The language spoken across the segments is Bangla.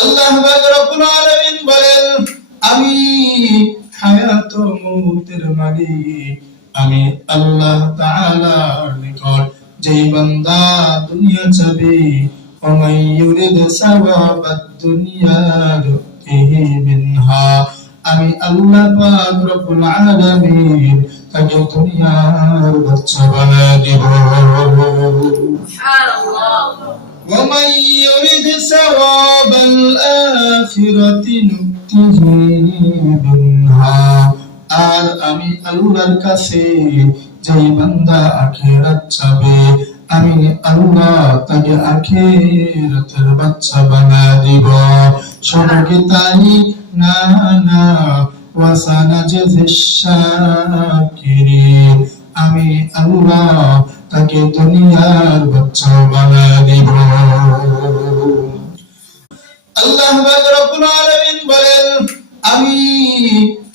আল্লাহ পাক রব্বুল আলামিন বলেন, আমি হায়াত ও মউতের মালিক, আমি আল্লাহ তাআলার নিকট যেই বান্দা দুনিয়া চাবে, ওমাই ইউরিদ সাওয়াবাদ দুনিয়া নুতিহি মিনহা, আমি আল্লাহ পাক রব্বুল আলামিন তাকে দুনিয়ার বাচ্চা বানায় দিব। সুবহানাল্লাহ। ومن يرد ثواب الآخرة نؤته منها, আর আমি আল্লাহর কাছে যেই বান্দা আখিরাত চাবে, আমি আল্লাহ তাকে আখিরাতের বাচ্চা বানায় দিব। সবাইকে তাই না না ওয়াসানাজিস শাকিরিন, আমি আল্লাহ তাকে দুনিয়ার বাচ্চা বানায় দিব। আল্লাহ পাক রব্বুল আলামিন বলেন, আমি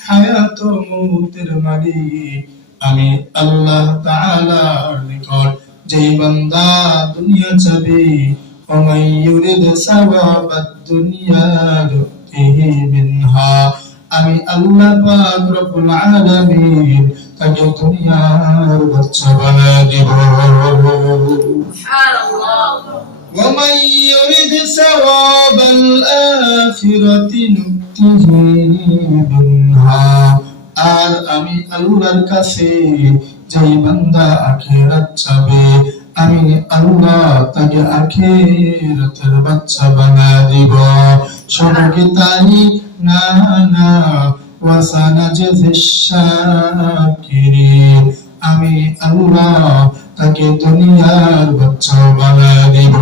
হায়াত ও মউতের মালিক, আমি আল্লাহ তাআলার নিকট যেই বান্দা দুনিয়া চাবে, ওমাই ইউরিদ সাওয়াবাদ দুনিয়া নুতিহি মিনহা, আমি আল্লাহ পাক রব্বুল আলামিন তাকে দুনিয়ার বাচ্চা বানায় দিব। সুবহানাল্লাহ। ومن يرد ثواب الآخرة نؤته منها, আর আমি আল্লাহর কাছে যেই বান্দা আখিরাত চাবে, আমি আল্লাহ তাকে আখিরাতের বাচ্চা বানায় দিব। সবাইকে তাই না না ওয়াসানাজিস শাকিরিন, আমি আল্লাহ তাকে দুনিয়ার বাচ্চা বানায় দিব।